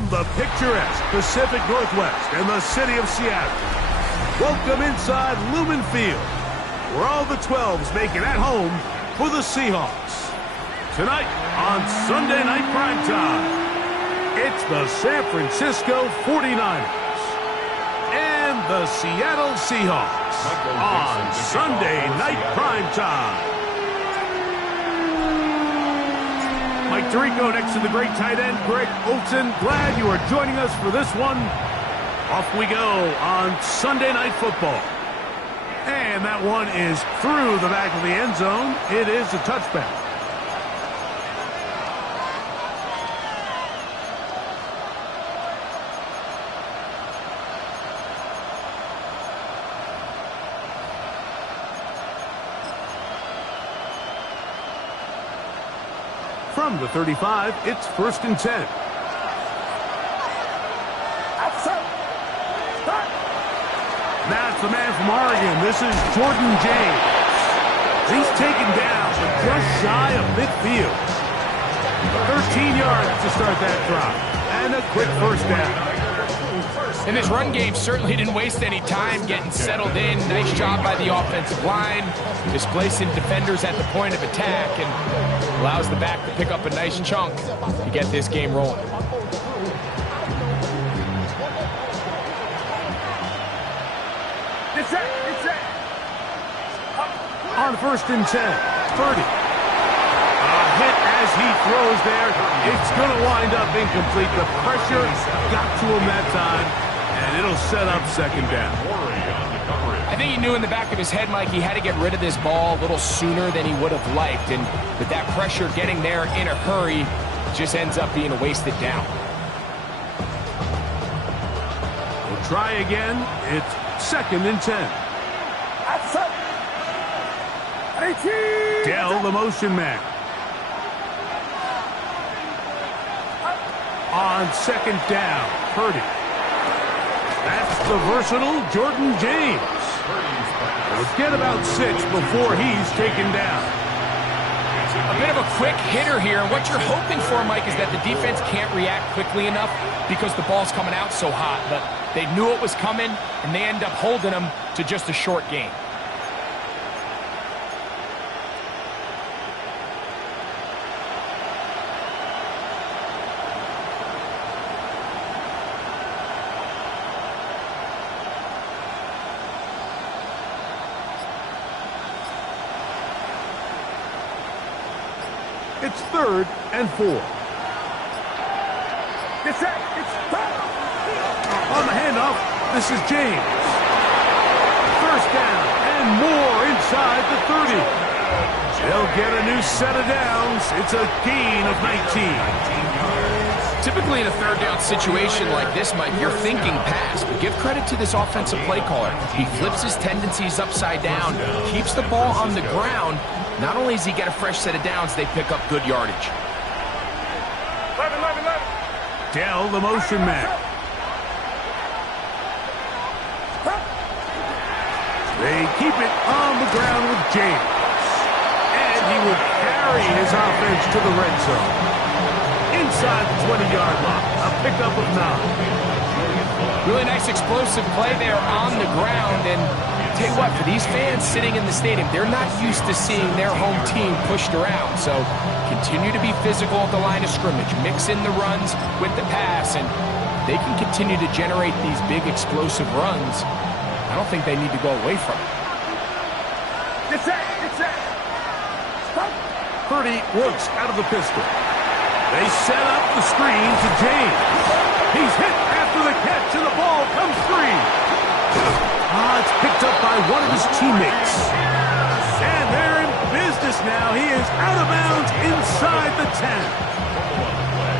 From the picturesque Pacific Northwest and the city of Seattle, welcome inside Lumen Field, where all the 12s make it at home for the Seahawks. Tonight on Sunday Night Primetime, it's the San Francisco 49ers and the Seattle Seahawks on Sunday Night Primetime. Mike Tirico next to the great tight end, Greg Olsen. Glad you are joining us for this one. Off we go on Sunday Night Football. And that one is through the back of the end zone. It is a touchback. From the 35, it's 1st and 10. That's the man from Oregon. This is Jordan James. He's taken down just shy of midfield. 13 yards to start that drive. And a quick first down. And this run game certainly didn't waste any time getting settled in. Nice job by the offensive line, displacing defenders at the point of attack, and allows the back to pick up a nice chunk to get this game rolling. On 1st and 10, Purdy. A hit as he throws there. It's going to wind up incomplete. The pressure got to him that time, and it'll set up 2nd down. I think he knew in the back of his head, Mike, he had to get rid of this ball a little sooner than he would have liked. And with that pressure getting there in a hurry, it just ends up being a wasted down. We'll try again. It's 2nd and 10. Dell, the motion man. On 2nd down, Purdy. That's the versatile Jordan James. We'll get about 6 before he's taken down. A bit of a quick hitter here. What you're hoping for, Mike, is that the defense can't react quickly enough because the ball's coming out so hot. But they knew it was coming, and they end up holding them to just a short gain. It's 3rd and 4. On the handoff, this is James. 1st down and more inside the 30. They'll get a new set of downs. It's a gain of 19. Typically in a 3rd down situation like this, Mike, you're thinking pass, but give credit to this offensive play caller. He flips his tendencies upside down, keeps the ball on the ground. Not only does he get a fresh set of downs, they pick up good yardage. Dell, the motion man. They keep it on the ground with James. And he will carry his offense to the red zone. Inside the 20-yard line, a pickup of 9. Really nice explosive play there on the ground. And tell you what, for these fans sitting in the stadium, they're not used to seeing their home team pushed around. So continue to be physical at the line of scrimmage. Mix in the runs with the pass, and they can continue to generate these big explosive runs. I don't think they need to go away from it. Purdy works out of the pistol. They set up the screen to James. He's hit after the catch, and the ball comes free. It's picked up by one of his teammates. And they're in business now. He is out of bounds inside the 10.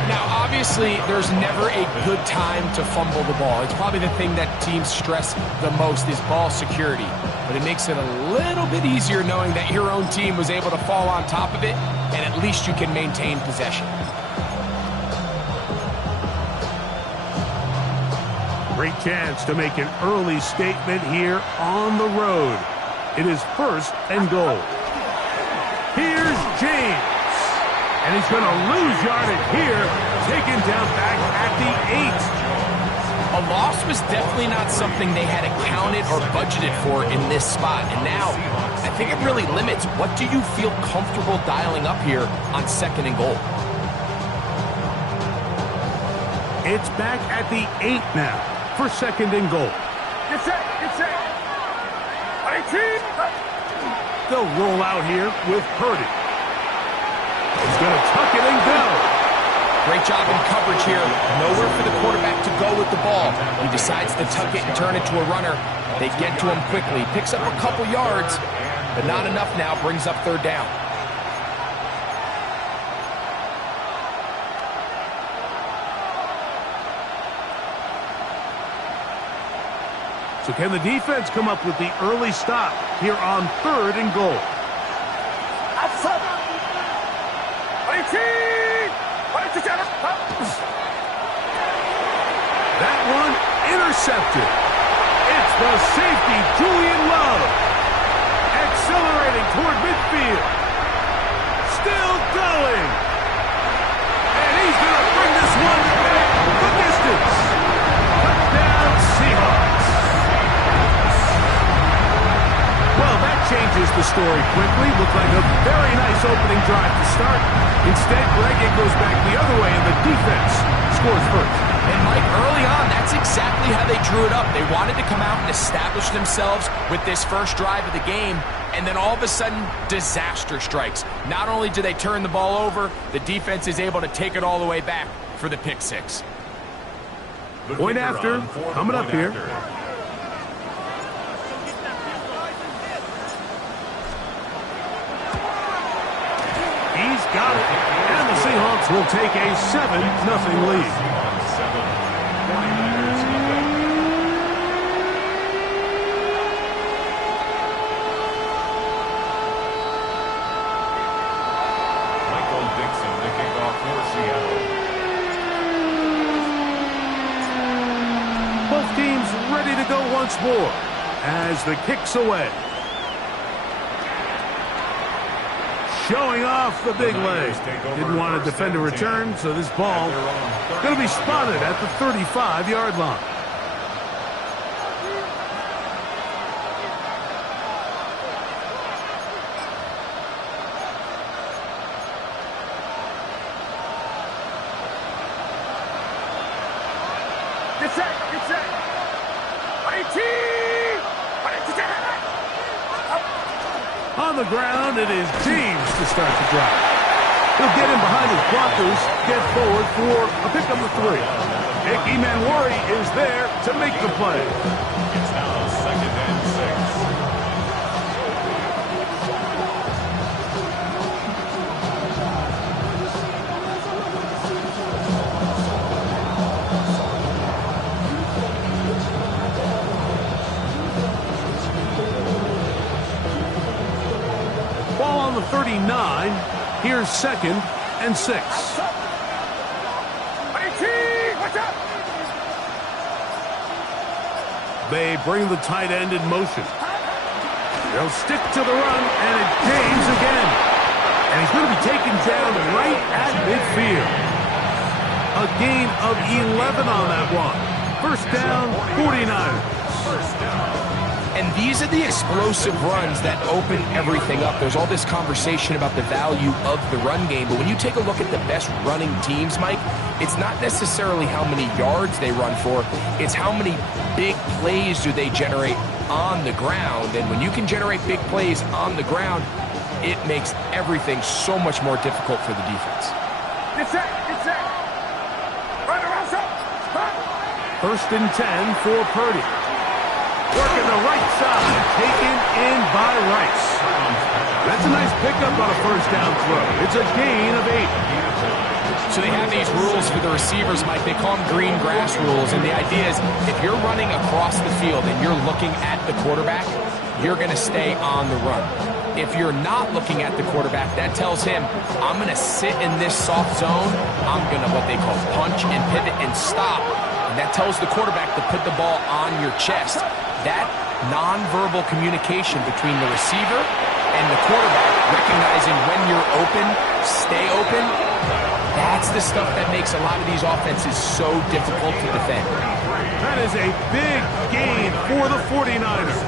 Now, obviously, there's never a good time to fumble the ball. It's probably the thing that teams stress the most is ball security. But it makes it a little bit easier knowing that your own team was able to fall on top of it, and at least you can maintain possession. Great chance to make an early statement here on the road. It is 1st and goal. Here's James. And he's going to lose yardage here, taken down back at the 8. A loss was definitely not something they had accounted or budgeted for in this spot. And now, I think it really limits what do you feel comfortable dialing up here on 2nd and goal. It's back at the 8 now for 2nd and goal. Get set, get set. 18. They'll roll out here with Purdy. He's going to tuck it and go. Great job in coverage here. Nowhere for the quarterback to go with the ball. He decides to tuck it and turn it to a runner. They get to him quickly. Picks up a couple yards, but not enough now. Brings up 3rd down. So can the defense come up with the early stop here on 3rd and goal? Outside. 18. That one intercepted. It's the safety, Julian Love. Accelerating toward midfield. Still going. And he's going to bring this one back the distance. Touchdown, Seahawks. Well, that changes the story quickly. Looked like a very nice opening drive to start. Instead, Greg, it goes back the other way, and the defense scores first. And, Mike, early on, that's exactly how they drew it up. They wanted to come out and establish themselves with this first drive of the game, and then all of a sudden, disaster strikes. Not only do they turn the ball over, the defense is able to take it all the way back for the pick 6. Point after, coming up here. He's got it. And the Seahawks will take a 7-0 lead. Michael Dixon, the kickoff for Seattle. Both teams ready to go once more as the kick's away. Showing off the big leg. Didn't want to defend a return, so this ball going to be spotted at the 35-yard line. Get set, get set. 18. On the ground, it is James to start the drive. He'll get in behind his blockers, get forward for a pickup of 3. Icky Manwari is there to make the play. It's now 2nd and 6. Ball on the 39. Here's 2nd and 6. 18. Watch out. They bring the tight end in motion. They'll stick to the run, and it's James again. And he's going to be taken down right at midfield. A gain of 11 on that one. First down, 49ers. First down. And these are the explosive runs that open everything up. There's all this conversation about the value of the run game, but when you take a look at the best running teams, Mike, it's not necessarily how many yards they run for, it's how many big plays do they generate on the ground. And when you can generate big plays on the ground, it makes everything so much more difficult for the defense. Get set, get set. Right around, so. First and 10 for Purdy. Working the right side, taken in by Rice. That's a nice pickup on a first down throw. It's a gain of 8. So they have these rules for the receivers, Mike. They call them green grass rules. And the idea is if you're running across the field and you're looking at the quarterback, you're going to stay on the run. If you're not looking at the quarterback, that tells him, I'm going to sit in this soft zone. I'm going to what they call punch and pivot and stop. And that tells the quarterback to put the ball on your chest. That nonverbal communication between the receiver and the quarterback recognizing when you're open, stay open. That's the stuff that makes a lot of these offenses so difficult to defend. That is a big gain for the 49ers.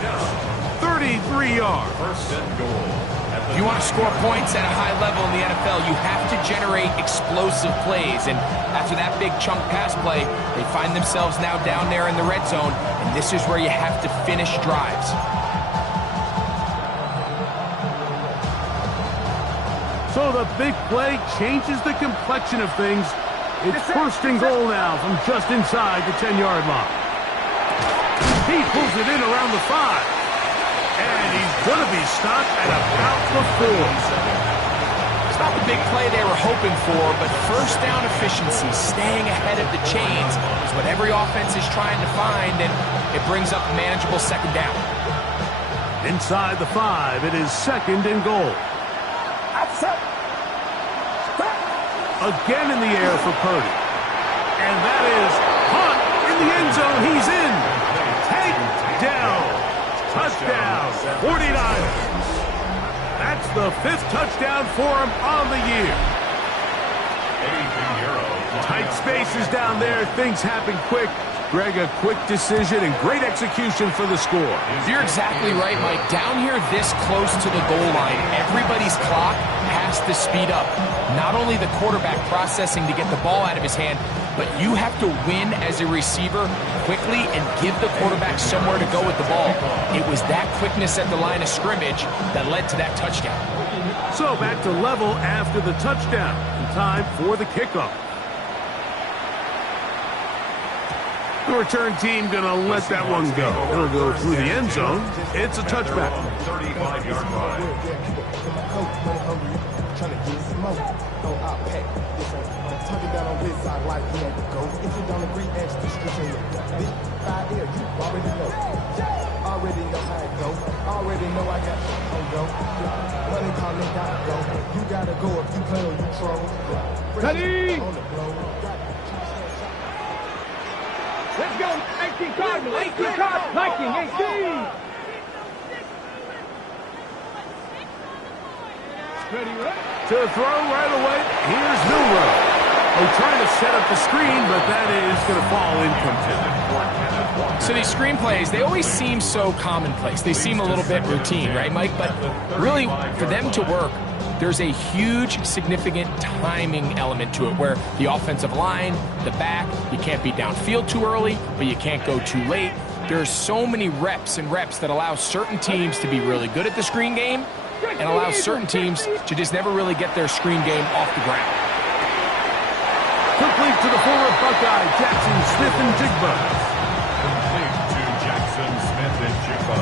33 yards. First and goal. If you want to score points at a high level in the NFL, you have to generate explosive plays. And after that big chunk pass play, they find themselves now down there in the red zone. And this is where you have to finish drives. So the big play changes the complexion of things. It's first and goal now from just inside the 10-yard line. He pulls it in around the 5. And he's going to be stopped at about the 4. It's not the big play they were hoping for, but first down efficiency, staying ahead of the chains, is what every offense is trying to find, and it brings up a manageable second down. Inside the 5, it is second and goal. Again in the air for Purdy. And that is Hunt in the end zone. He's in. Takedown. Touchdown. 49ers. That's the 5th touchdown for him on the year. Tight spaces down there. Things happen quick. Greg, a quick decision and great execution for the score. You're exactly right, Mike. Down here this close to the goal line, everybody's clock has to speed up. Not only the quarterback processing to get the ball out of his hand, but you have to win as a receiver quickly and give the quarterback somewhere to go with the ball. It was that quickness at the line of scrimmage that led to that touchdown. So back to level after the touchdown. Time for the kickoff. The return team going to let that one go. It'll go through the end zone. It's a touchback. 35-yard line. Ready? Let's go, 18 Cardinals, 18 Cardinals, Viking, 18. To throw right away, here's Milrow. Oh, trying to set up the screen, but that is going to fall incomplete. So these screen plays, they always seem so commonplace. They seem a little bit routine, right, Mike? But really, for them to work, there's a huge, significant timing element to it where the offensive line, the back, you can't be downfield too early, but you can't go too late. There's so many reps and reps that allow certain teams to be really good at the screen game and allow certain teams to just never really get their screen game off the ground. Complete to the former Buckeye, Jackson Smith and Jigba. Complete to Jackson Smith and Jigba.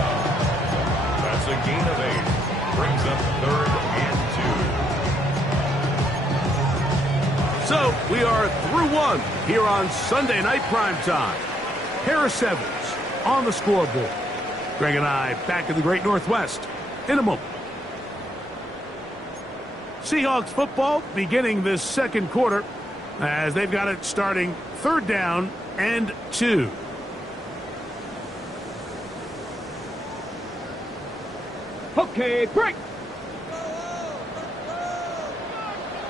That's a gain of 8. Brings up 3rd and 2. So we are through one here on Sunday Night Primetime. Harris Evans on the scoreboard. Greg and I back in the Great Northwest in a moment. Seahawks football beginning this second quarter as they've got it starting 3rd down and 2. Okay, break.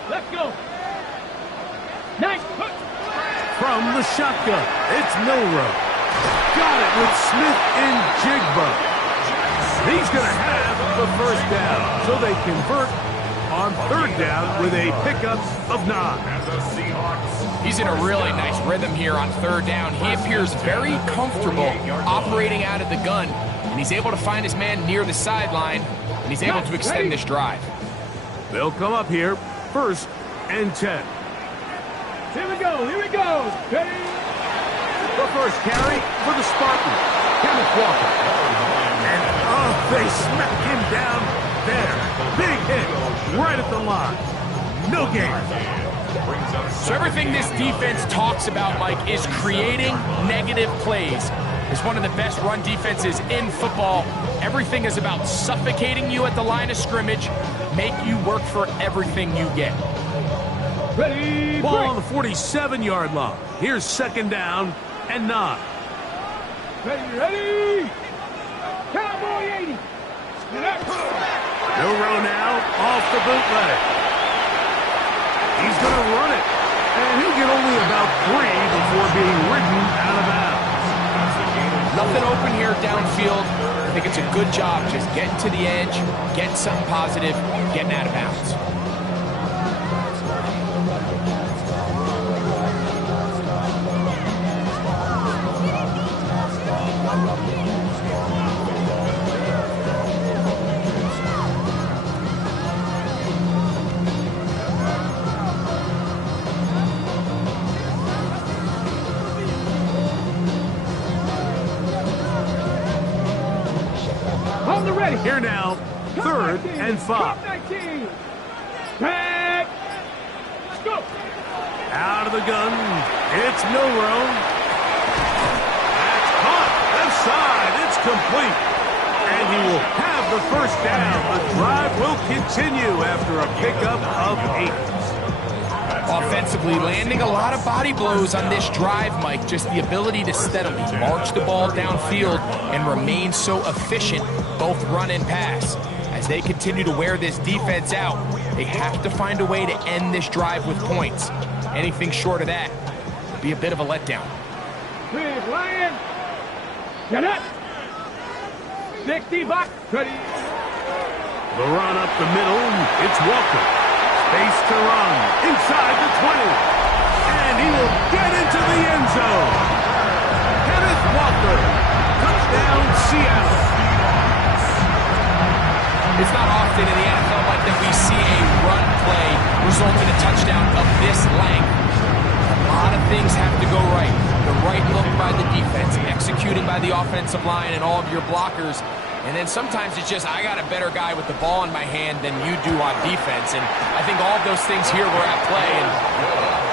Let's go. Nice. From the shotgun, it's Milrow. Got it with Smith and Jigba. He's going to have the 1st down, so they convert on 3rd down with a pickup of 9. He's in a really nice rhythm here on 3rd down. He appears very comfortable operating out of the gun, and he's able to find his man near the sideline, and he's able to extend this drive. They'll come up here, 1st and 10. Here we go, here we go. Ready? The first carry for the Spartans, Kenneth Walker. And, they smack him down there. Big hit right at the line. No gain. So everything this defense talks about, Mike, is creating negative plays. It's one of the best run defenses in football. Everything is about suffocating you at the line of scrimmage, make you work for everything you get. Ready, Ball break. on the 47-yard line. Here's 2nd down and 9. Ready, ready. Cowboy 80. Milrow now off the bootleg. He's going to run it. And he'll get only about 3 before being ridden out of bounds. Nothing open here downfield. I think it's a good job just getting to the edge, getting something positive, getting out of bounds. Here now, 3rd and 5. Back. Go. Out of the gun, it's Milrow. That's caught, left side, it's complete. And he will have the first down. The drive will continue after a pickup of 8. Offensively, landing a lot of body blows on this drive, Mike. Just the ability to steadily march the ball downfield and remain so efficient, both run and pass. As they continue to wear this defense out, they have to find a way to end this drive with points. Anything short of that would be a bit of a letdown. Big Lion. Get it. 60 bucks. Ready. The run up the middle, it's Walker. Space to run, inside the 20. And he will get into the end zone. Kenneth Walker, touchdown Seattle. It's not often in the NFL like that we see a run play result in a touchdown of this length. A lot of things have to go right. The right look by the defense, executing by the offensive line and all of your blockers. And then sometimes it's just, I got a better guy with the ball in my hand than you do on defense. And I think all of those things here were at play and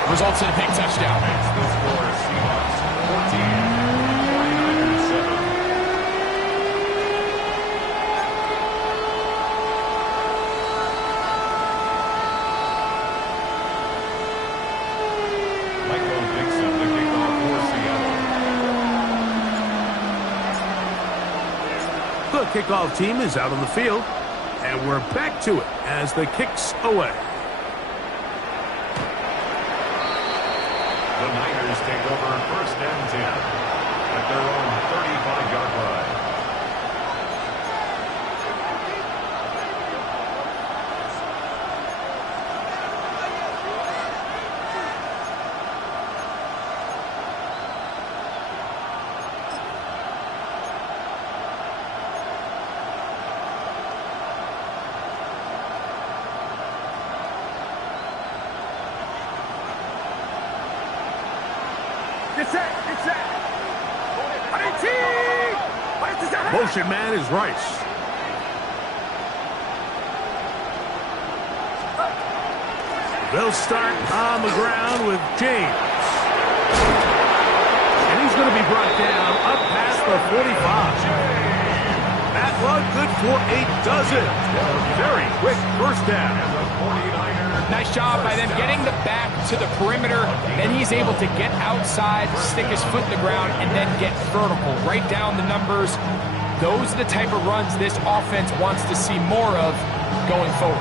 results in a big touchdown. The score, Seahawks 14, 49ers 7. Michael Dixon, the kickoff for Seattle. The kickoff team is out on the field, and we're back to it as the kick's away. The Niners take over 1st and 10 at their own 35-yard line. Motion man is Rice. They'll start on the ground with James. And he's going to be brought down up past the 45. That one good for a dozen. A very quick first down. Nice job by them getting the back to the perimeter. Then he's able to get outside, stick his foot in the ground, and then get vertical. Right down the numbers. Those are the type of runs this offense wants to see more of going forward.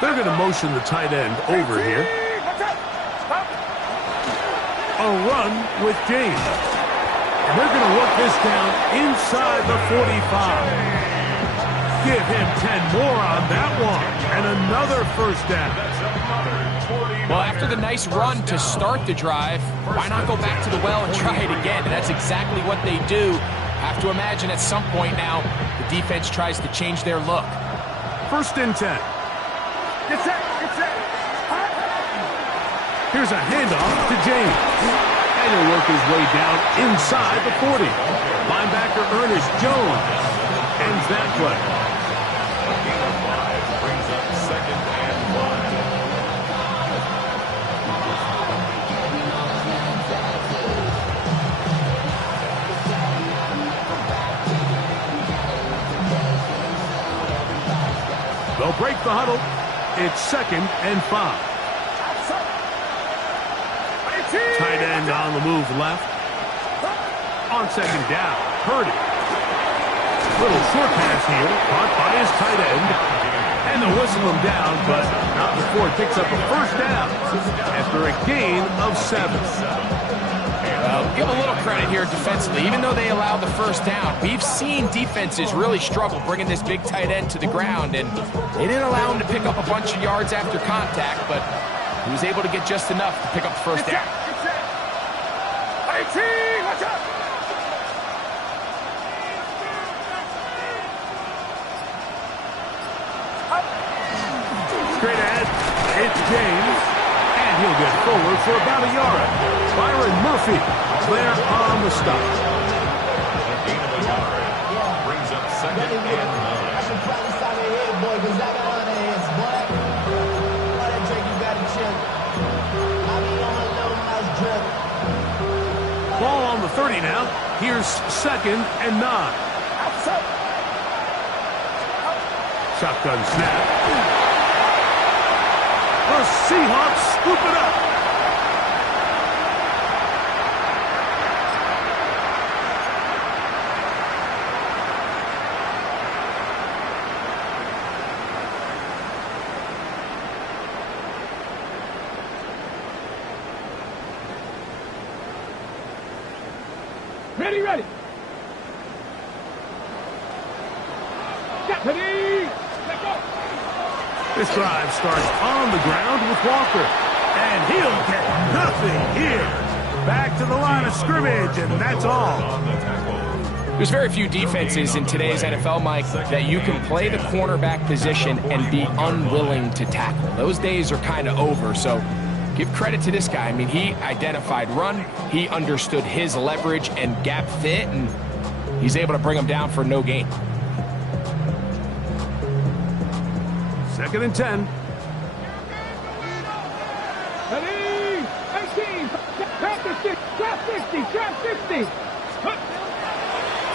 They're going to motion the tight end over here. A run with James. And they're going to work this down inside the 45. Give him 10 more on that one. And another first down. Well, after the nice run to start the drive, why not go back to the well and try it again? And that's exactly what they do. Have to imagine at some point now, the defense tries to change their look. 1st and 10. Here's a handoff to James. And he'll work his way down inside the 40. Linebacker Ernest Jones ends that play. Brings up 2nd and 5. They'll break the huddle. It's 2nd and 5. Second on the move left. On second down, Purdy. Little short pass here, caught by his tight end. And they'll whistle him down, but not before it picks up a first down after a gain of 7. Give a little credit here defensively. Even though they allowed the first down, we've seen defenses really struggle bringing this big tight end to the ground, and they didn't allow him to pick up a bunch of yards after contact, but he was able to get just enough to pick up the first down. Straight ahead, it's James, and he'll get forward for about a yard. Byron Murphy there on the stop. A gain of a yard. Brings up second and 9. I should probably stop your head, boy, because I got other heads, boy. Boy, that Drake, you got to chill. I be on my little mouse drip. Ball on the 30 now. Here's second and 9. Shotgun snap. The Seahawks scoop it up. Ready, ready. Ready. Let go. This drive starts on the ground with Walker. And he'll get nothing here. Back to the line of scrimmage, and that's all. There's very few defenses in today's NFL, Mike, that you can play the cornerback position and be unwilling to tackle. Those days are kind of over, so give credit to this guy. I mean, he identified run, he understood his leverage and gap fit, and he's able to bring him down for no gain. Second and 10. Ready. 18. Trap 60. Trap 60. Trap 60.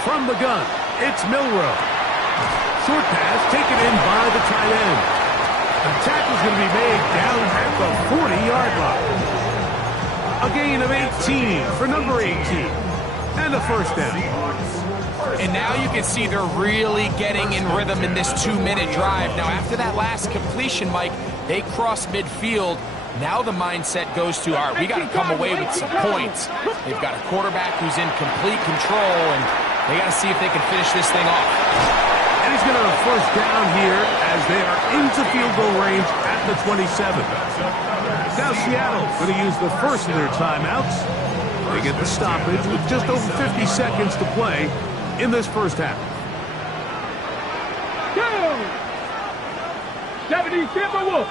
From the gun, it's Milrow. Short pass taken in by the tight end. The tackle's going to be made down at the 40-yard line. A gain of 18 for number 18. And a first down. And now you can see they're really getting in rhythm in this 2-minute drive. Now, after that last completion, Mike, they cross midfield. Now the mindset goes to, all right, we got to come away with some points. They've got a quarterback who's in complete control, and they got to see if they can finish this thing off. And he's going to have a first down here as they are into field goal range at the 27. Now Seattle going to use the first of their timeouts. They get the stoppage with just over 50 seconds to play in this first half. Go! 70 Timberwolves.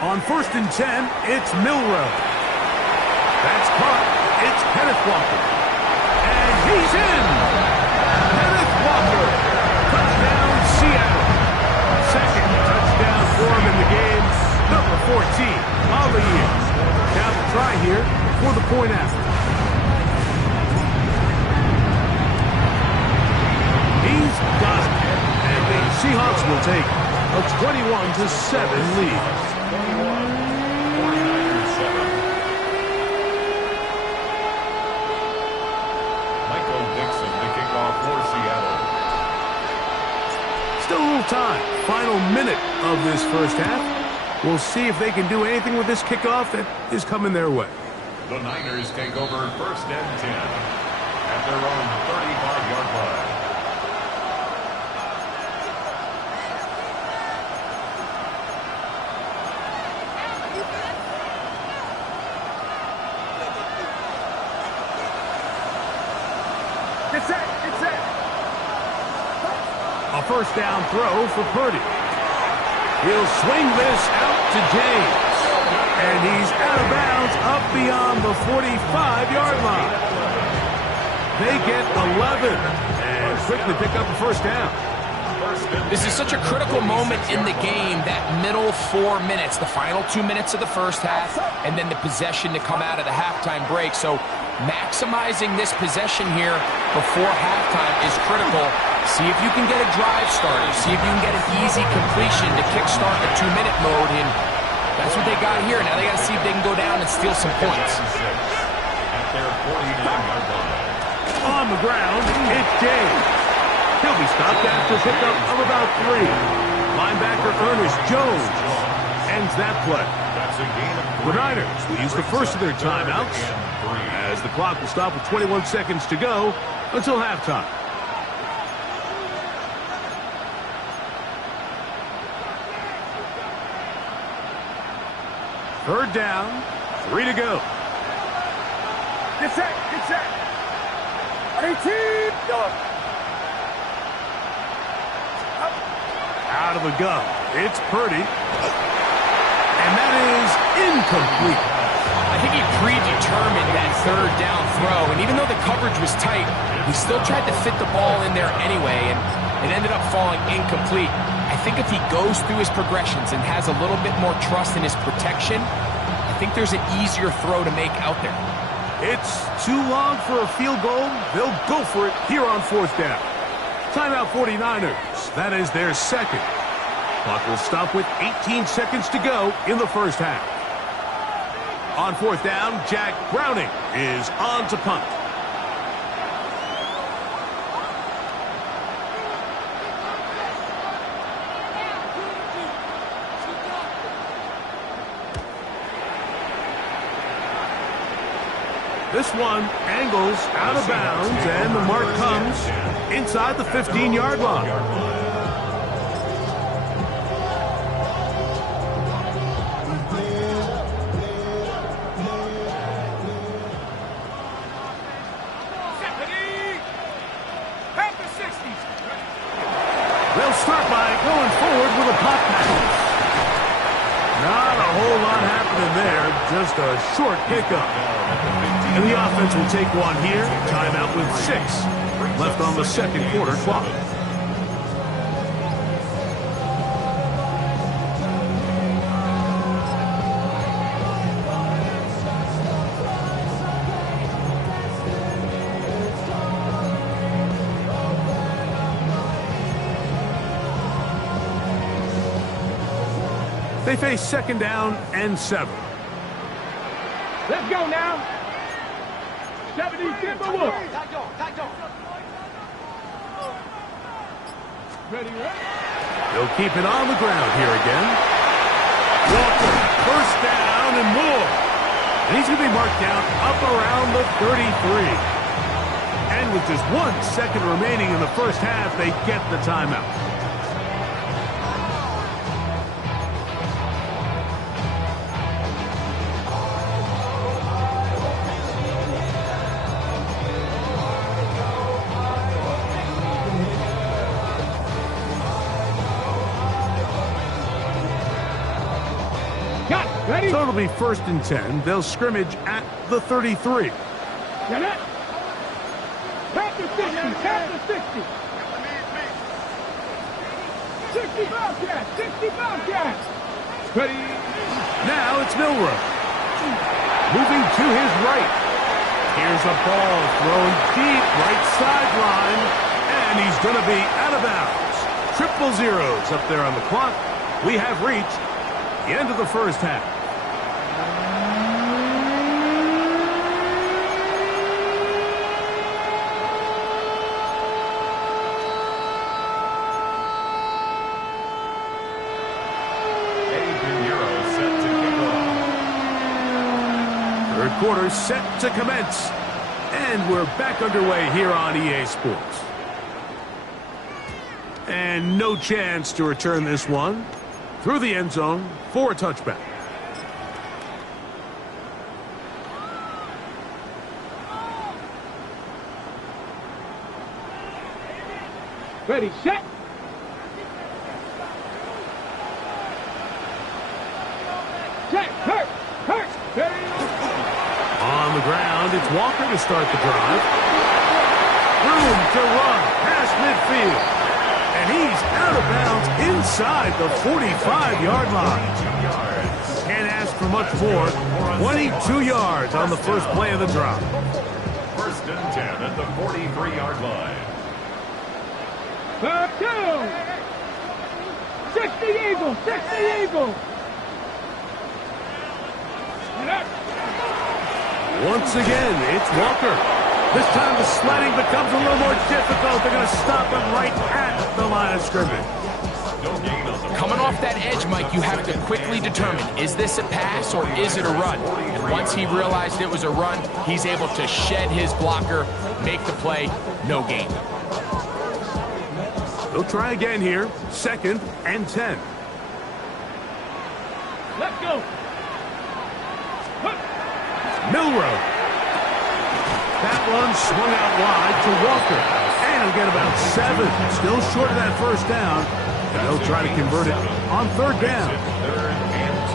On first and 10, it's Milrow. That's caught. It's Kenneth Walker. And he's in! Kenneth Walker. Touchdown, Seattle. Second touchdown for him in the game. Number 14 on the year. Now to try here for the point after. He's got it. And the Seahawks will take a 21-7 lead. Still a little time. Final minute of this first half. We'll see if they can do anything with this kickoff that is coming their way. The Niners take over first and 10 at their own 35-yard line. A first down throw for Purdy. He'll swing this out to James. And he's out of bounds up beyond the 45-yard line. They get 11 and quickly pick up a first down. This is such a critical moment in the game, that middle 4 minutes, the final 2 minutes of the first half, and then the possession to come out of the halftime break. So maximizing this possession here before halftime is critical. See if you can get a drive started. See if you can get an easy completion to kickstart the 2-minute mode. And That's what they got here. Now they got to see if they can go down and steal some points. At their 49-yard line. On the ground, it's James. He'll be stopped after a pickup of about 3. Linebacker Ernest Jones ends that play. That's a gain of 3. The Niners will use the first of their timeouts as the clock will stop with 21 seconds to go until halftime. Third down, 3 to go. Get set, get set. 18, go. Out of the gun, it's Purdy. And that is incomplete. I think he predetermined that third down throw, and even though the coverage was tight, he still tried to fit the ball in there anyway, and it ended up falling incomplete. I think if he goes through his progressions and has a little bit more trust in his protection, I think there's an easier throw to make out there. It's too long for a field goal. They'll go for it here on fourth down. Timeout 49ers. That is their second. Clock will stop with 18 seconds to go in the first half. On fourth down, Jack Browning is on to punt. This one angles out of bounds, and the mark comes inside the 15-yard line. They'll start by going forward with a pop pass. Not a whole lot happening there, just a short pickup. And the offense will take one here. Timeout with 6 left on the second quarter clock. They face second down and 7. Let's go now. 70 Timberwolves. Ready, ready. They'll keep it on the ground here again. Walker, first down and more. And he's going to be marked down up around the 33. And with just 1 second remaining in the first half, they get the timeout. So it'll be first and 10. They'll scrimmage at the 33. Get it. Tap the 60. Tap the 60. 60 Bobcats. 60 Bobcats. Ready. Now it's Milrow. Moving to his right. Here's a ball thrown deep right sideline. And he's going to be out of bounds. Triple zeros up there on the clock. We have reached the end of the first half. Third quarter set to commence. And we're back underway here on EA Sports. And no chance to return this one through the end zone for a touchback. Ready, set. Set, hurt, ready. On the ground, it's Walker to start the drive. Room to run past midfield. And he's out of bounds inside the 45-yard line. Can't ask for much more. 22 yards on the first play of the drive. First and 10 at the 43-yard line. Back down. 60 Eagles, 60 Eagles. Once again, it's Walker. This time the sledding becomes a little more difficult. They're going to stop him right at the line of scrimmage. Coming off that edge, Mike, you have to quickly determine, is this a pass or is it a run? And once he realized it was a run, he's able to shed his blocker, make the play, no gain. They'll try again here. 2nd and 10. Let's go. Milrow. That one swung out wide to Walker. And he'll get about 7. Still short of that first down. And they'll try to convert it on 3rd down.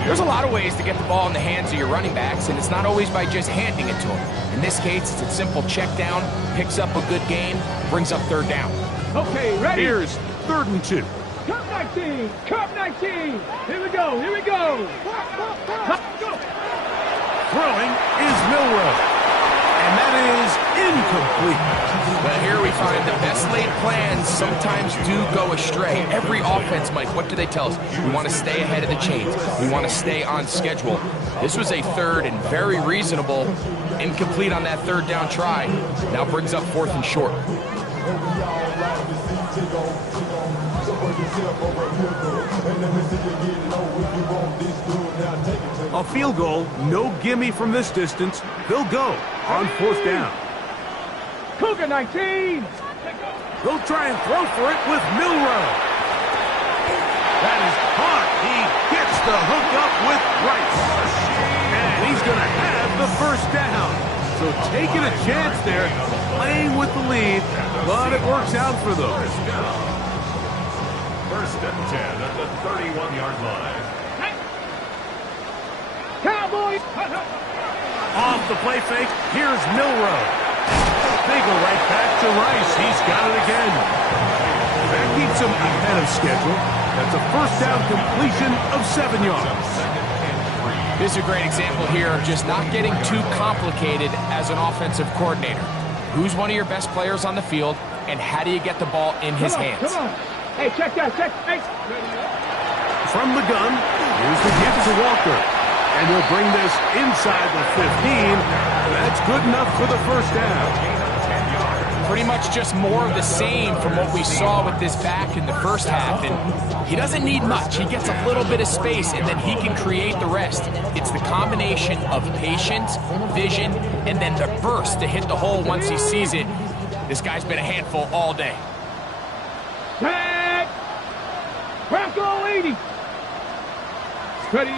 There's a lot of ways to get the ball in the hands of your running backs, and it's not always by just handing it to them. In this case, it's a simple check down, picks up a good gain, brings up 3rd down. Okay, ready? Here's 3rd and 2. Cup 19. Cup 19. Here we go. Here we go. Go. Throwing is Milrow. And that is incomplete. Well, here we find the best laid plans sometimes do go astray. Every offense, Mike, what do they tell us? We want to stay ahead of the chains. We want to stay on schedule. This was a 3rd and very reasonable. Incomplete on that 3rd down try. Now brings up 4th and short. A field goal, no gimme from this distance. They'll go on 4th down. Cougar 19. They'll try and throw for it with Milrow. That is caught. He gets the hook up with Rice. And he's going to have the 1st down. So taking a chance there, playing with the lead, but it works out for them. 1st and 10 at the 31-yard line. Cowboys. Off the play fake, here's Milrow. They go right back to Rice. He's got it again. That keeps him ahead of schedule. That's a 1st down completion of 7 yards. This is a great example here of just not getting too complicated as an offensive coordinator. Who's one of your best players on the field, and how do you get the ball in his hands? Come on. Hey, check that. Check. Hey. From the gun, here's the give to Walker. And he'll bring this inside the 15. That's good enough for the 1st down. Pretty much just more of the same from what we saw with this back in the 1st half. And he doesn't need much. He gets a little bit of space, and then he can create the rest. It's the combination of patience, vision, and then the burst to hit the hole once he sees it. This guy's been a handful all day. Tag. Bronco 80. Ready.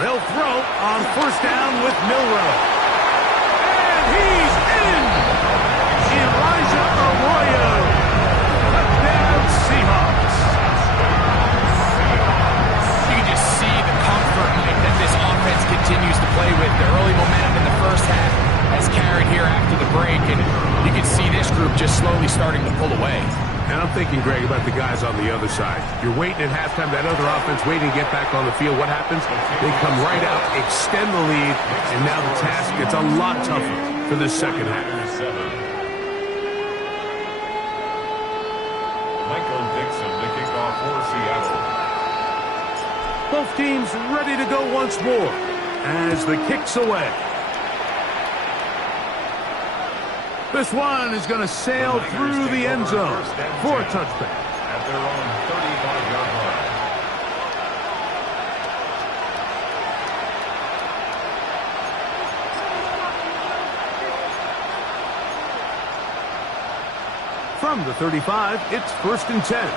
They'll throw on 1st down with Milrow. And he's in! Elijah Arroyo. Touchdown Seahawks. You can just see the comfort, Mike, that this offense continues to play with. The early momentum in the 1st half has carried here after the break, and you can see this group just slowly starting to pull away. And I'm thinking, Greg, about the guys on the other side. You're waiting at halftime, that other offense waiting to get back on the field. What happens? They come right out, extend the lead, and now the task gets a lot tougher for the 2nd half. Michael Dixon to kick off for Seattle. Both teams ready to go once more as the kick's away. This one is going to sail through the end zone for a touchback. At their own 35-yard line. From the 35, it's 1st and 10.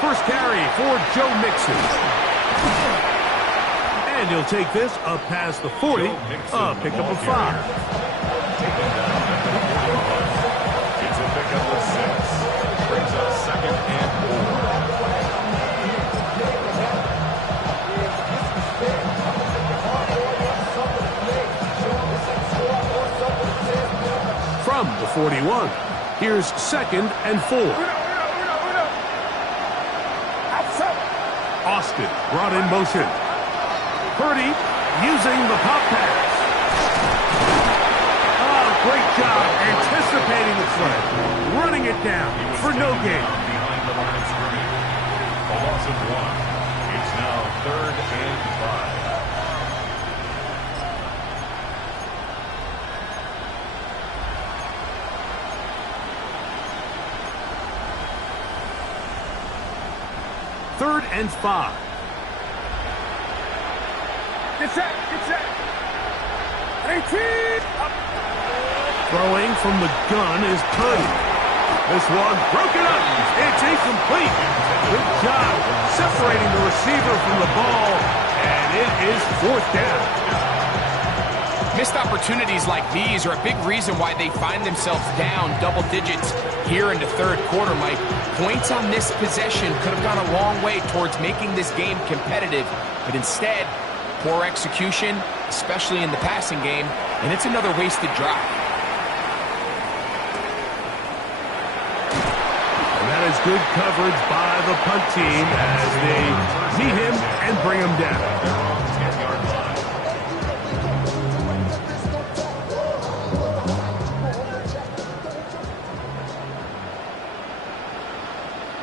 First carry for Joe Mixon. And he'll take this up past the 40, pickup of 5. It's a pickup of 6. Brings up 2nd and 4. From the 41, here's 2nd and 4. Austin brought in motion. Purdy using the pop pass. Oh, great job anticipating the play. Running it down for no gain. Behind the line of scrimmage. loss of 1. It's now 3rd and 5. Third and 5. Get set. 18. Throwing from the gun is Putty. This one broken up. It's incomplete. Good job separating the receiver from the ball, and it is 4th down. Missed opportunities like these are a big reason why they find themselves down double digits here in the 3rd quarter, Mike. Points on this possession could have gone a long way towards making this game competitive, but instead, poor execution, especially in the passing game, and it's another wasted drive. And that is good coverage by the punt team as they meet him and bring him down.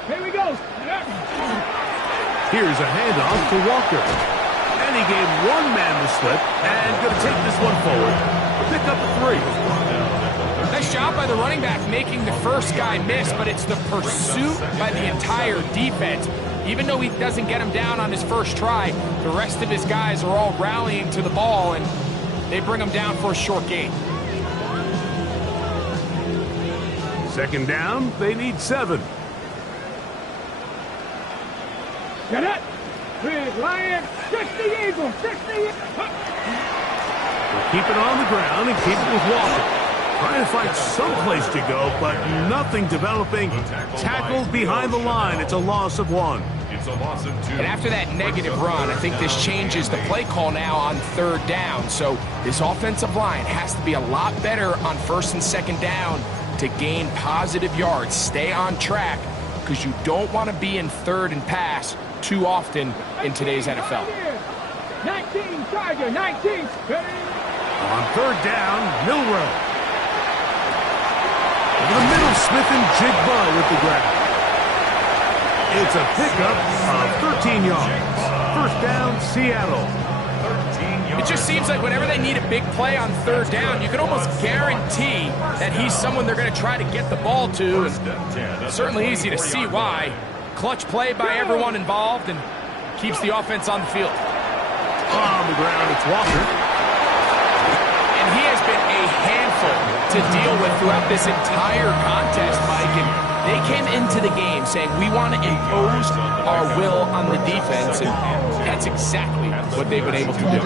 Here we go. Here's a handoff to Walker. And he gave one man the slip and going to take this one forward. Pick up a 3. Nice job by the running back making the first guy miss, but it's the pursuit by the entire defense. Even though he doesn't get him down on his first try, the rest of his guys are all rallying to the ball, and they bring him down for a short gain. 2nd down, they need 7. Get it. Big Lion. 60 Eagle. 60 Eagle. We'll keep it on the ground and keep it with Walker. Trying to find some place to go, but nothing developing. Tackled behind the line. It's a loss of 1. It's a loss of 2. And after that negative run, I think this changes the play call now on 3rd down. So this offensive line has to be a lot better on 1st and 2nd down to gain positive yards. Stay on track because you don't want to be in 3rd and pass too often in today's NFL. 19 Tiger. 19. On 3rd down, Milrow. Over the middle, Smith and Jigba with the grab. It's a pickup of 13 yards. 1st down, Seattle. It just seems like whenever they need a big play on 3rd down, you can almost guarantee that he's someone they're going to try to get the ball to. And it's certainly easy to see why. Clutch play by everyone involved and keeps the offense on the field. On the ground, it's Walker. And he has been a handful to deal with throughout this entire contest, Mike. And they came into the game saying, we want to impose our will on the defense. And that's exactly what they've been able to do.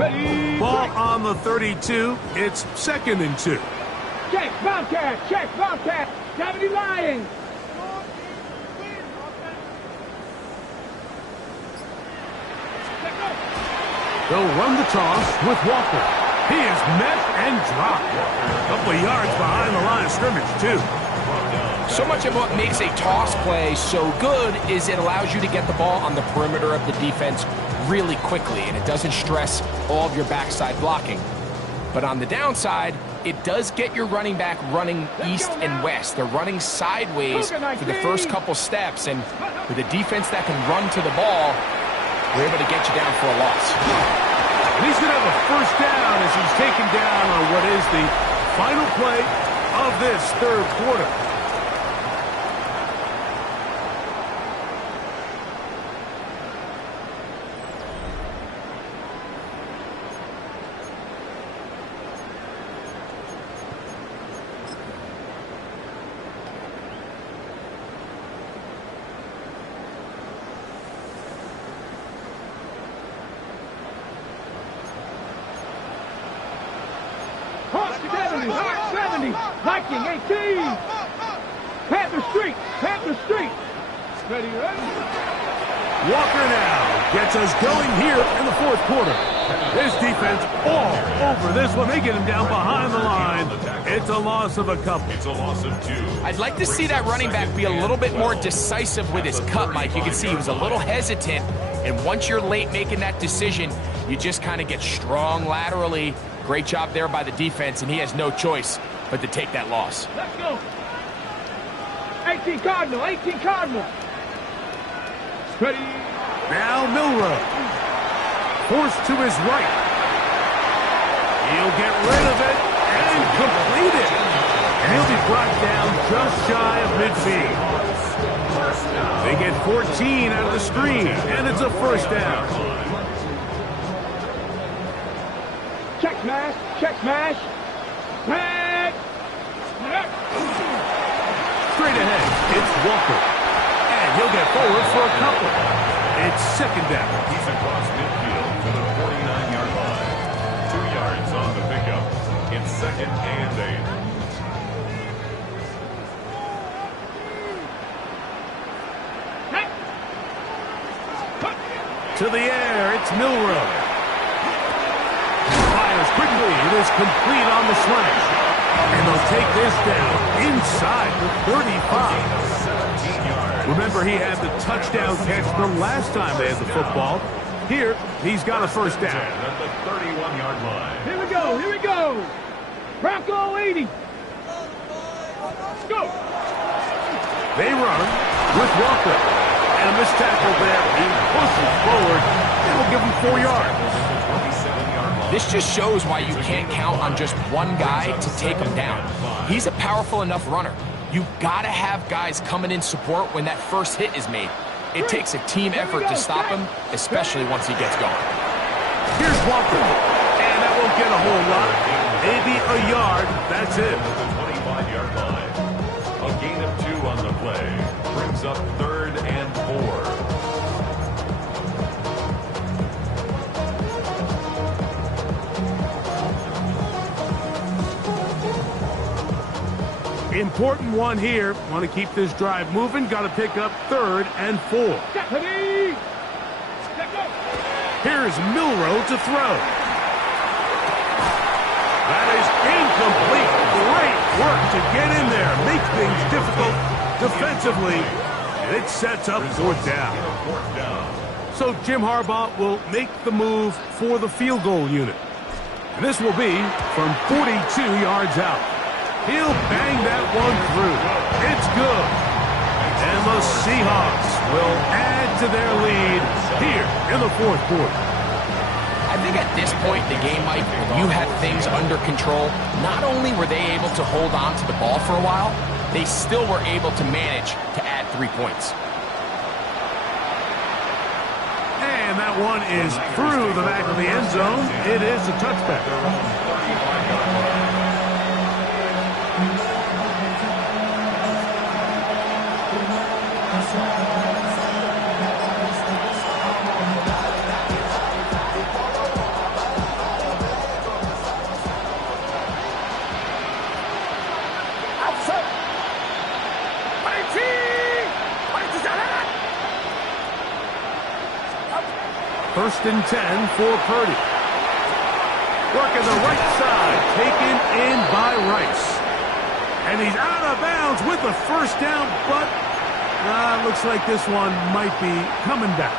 Ready. Ball on the 32. It's 2nd and 2. Check Bobcat. Check Bobcat. 70 Lions. They'll run the toss with Walker. He is met and dropped. A couple of yards behind the line of scrimmage, too. So much of what makes a toss play so good is it allows you to get the ball on the perimeter of the defense really quickly, and it doesn't stress all of your backside blocking. But on the downside, it does get your running back running east and west. They're running sideways for the first couple steps, and with a defense that can run to the ball, we're able to get you down for a loss. And he's going to have a 1st down as he's taken down on what is the final play of this 3rd quarter. Hawk 70. Viking 18. Panther Street. Ready. Walker now gets us going here in the 4th quarter. This defense all over this one. They get him down behind the line. It's a loss of a couple. It's a loss of 2. I'd like to see that running back be a little bit more decisive with his cut, Mike. You can see he was a little hesitant, and once you're late making that decision, you just kind of get strong laterally. Great job there by the defense, and he has no choice but to take that loss. Let's go. 18 Cardinal, 18 Cardinal. Ready. Now Milrow. Forced to his right. He'll get rid of it and complete it. And he'll be brought down just shy of midfield. They get 14 out of the screen, and it's a first down. Check smash, check smash. Back. Straight ahead, it's Walker. And he'll get forward for a couple. It's second down. He's across midfield to the 49-yard line. 2 yards on the pickup. It's second and 8. To the air, it's Milrow. Fires quickly. It is complete on the slant. And they'll take this down inside the 35. Remember, he had the touchdown catch the last time they had the football. Here, he's got a first down. At the 31-yard line. Here we go, here we go. Bronco 80. Go. They run with Walker. And a missed tackle there. He pushes forward. And will give him 4 yards. This just shows why you can't count on just one guy to take him down. He's a powerful enough runner. You gotta have guys coming in support when that first hit is made. It takes a team effort to stop him, especially once he gets going. Here's Walker. And that won't get a whole lot. Maybe a yard. That's it. The 25-yard line. A gain of 2 on the play. Brings up 3rd and 4. Important one here. Want to keep this drive moving. Got to pick up 3rd and 4. Ready. Here's Milrow to throw. That is incomplete. Great work to get in there. Make things difficult defensively. And it sets up 4th down. So Jim Harbaugh will make the move for the field goal unit. And this will be from 42 yards out. He'll bang that one through. It's good. And the Seahawks will add to their lead here in the 4th quarter. I think at this point in the game, Mike, when you had things under control, not only were they able to hold on to the ball for a while, they still were able to manage to add 3 points. And that one is through the back of the end zone. It is a touchback. First and 10 for Purdy. Working the right side, taken in by Rice. And he's out of bounds with the first down, but looks like this one might be coming back.